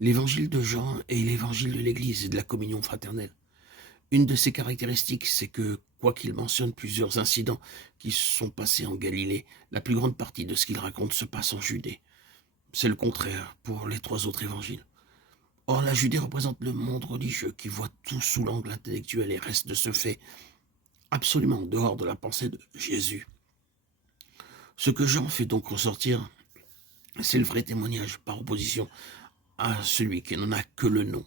L'évangile de Jean est l'évangile de l'Église et de la communion fraternelle. Une de ses caractéristiques, c'est que, quoiqu'il mentionne plusieurs incidents qui se sont passés en Galilée, la plus grande partie de ce qu'il raconte se passe en Judée. C'est le contraire pour les trois autres évangiles. Or, la Judée représente le monde religieux qui voit tout sous l'angle intellectuel et reste de ce fait absolument en dehors de la pensée de Jésus. Ce que Jean fait donc ressortir, c'est le vrai témoignage par opposition à celui qui n'en a que le nom.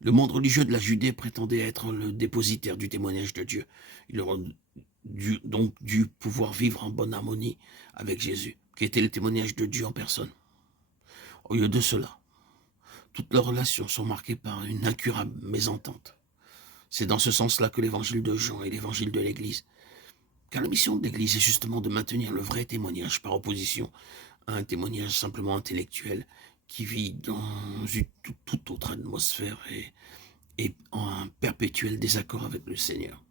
Le monde religieux de la Judée prétendait être le dépositaire du témoignage de Dieu. Il aurait donc dû pouvoir vivre en bonne harmonie avec Jésus, qui était le témoignage de Dieu en personne. Au lieu de cela, toutes leurs relations sont marquées par une incurable mésentente. C'est dans ce sens-là que l'évangile de Jean est l'évangile de l'Église. Car la mission de l'Église est justement de maintenir le vrai témoignage par opposition à un témoignage simplement intellectuel qui vit dans une toute autre atmosphère et en un perpétuel désaccord avec le Seigneur.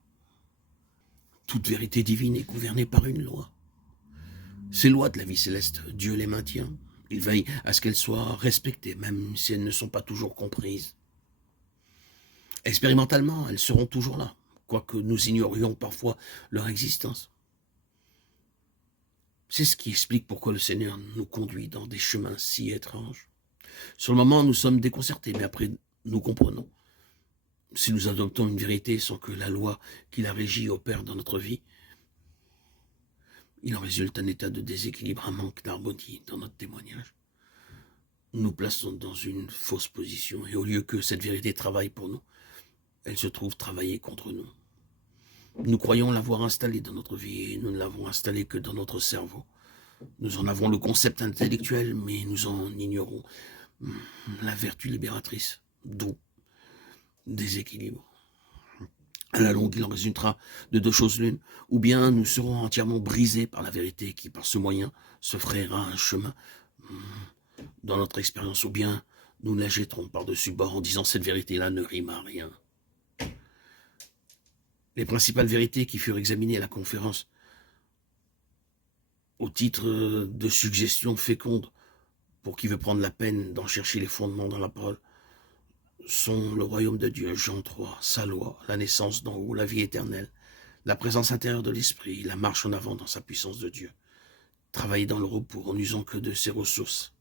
Toute vérité divine est gouvernée par une loi. Ces lois de la vie céleste, Dieu les maintient. Il veille à ce qu'elles soient respectées, même si elles ne sont pas toujours comprises. Expérimentalement, elles seront toujours là, quoique nous ignorions parfois leur existence. C'est ce qui explique pourquoi le Seigneur nous conduit dans des chemins si étranges. Sur le moment, nous sommes déconcertés, mais après, nous comprenons. Si nous adoptons une vérité sans que la loi qui la régit opère dans notre vie, il en résulte un état de déséquilibre, un manque d'harmonie dans notre témoignage. Nous nous plaçons dans une fausse position, et au lieu que cette vérité travaille pour nous, elle se trouve travailler contre nous. Nous croyons l'avoir installée dans notre vie, et nous ne l'avons installée que dans notre cerveau. Nous en avons le concept intellectuel, mais nous en ignorons la vertu libératrice, d'où déséquilibre. À la longue, il en résultera de deux choses l'une, ou bien nous serons entièrement brisés par la vérité qui, par ce moyen, se frayera un chemin dans notre expérience, ou bien nous la jetterons par-dessus bord en disant cette vérité-là ne rime à rien. Les principales vérités qui furent examinées à la conférence au titre de suggestions fécondes pour qui veut prendre la peine d'en chercher les fondements dans la parole sont le royaume de Dieu, Jean 3, sa loi, la naissance d'en haut, la vie éternelle, la présence intérieure de l'esprit, la marche en avant dans sa puissance de Dieu, travailler dans le repos en n'usant que de ses ressources.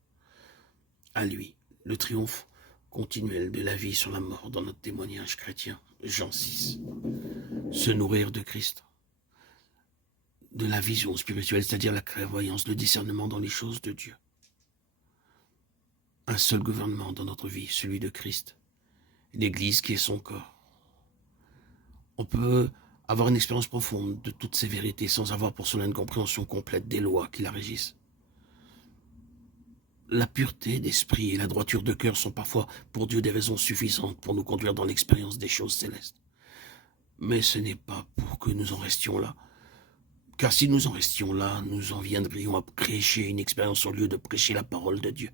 À lui, le triomphe continuel de la vie sur la mort dans notre témoignage chrétien, Jean 6. Se nourrir de Christ, de la vision spirituelle, c'est-à-dire la clairvoyance, le discernement dans les choses de Dieu. Un seul gouvernement dans notre vie, celui de Christ, l'Église qui est son corps. On peut avoir une expérience profonde de toutes ces vérités sans avoir pour cela une compréhension complète des lois qui la régissent. La pureté d'esprit et la droiture de cœur sont parfois pour Dieu des raisons suffisantes pour nous conduire dans l'expérience des choses célestes. Mais ce n'est pas pour que nous en restions là. Car si nous en restions là, nous en viendrions à prêcher une expérience au lieu de prêcher la parole de Dieu.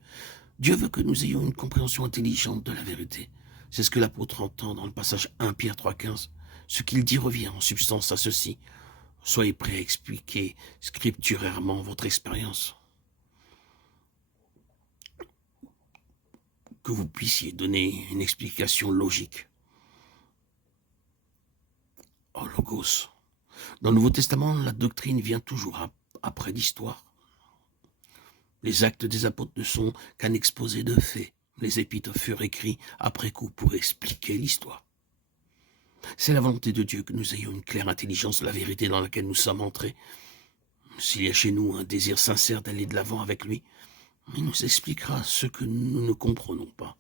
Dieu veut que nous ayons une compréhension intelligente de la vérité. C'est ce que l'apôtre entend dans le passage 1 Pierre 3,15. Ce qu'il dit revient en substance à ceci. Soyez prêts à expliquer scripturairement votre expérience. Que vous puissiez donner une explication logique. Oh, logos. Dans le Nouveau Testament, la doctrine vient toujours après l'histoire. Les actes des apôtres ne sont qu'un exposé de faits. Les épîtres furent écrits après coup pour expliquer l'histoire. C'est la volonté de Dieu que nous ayons une claire intelligence de la vérité dans laquelle nous sommes entrés. S'il y a chez nous un désir sincère d'aller de l'avant avec lui, il nous expliquera ce que nous ne comprenons pas.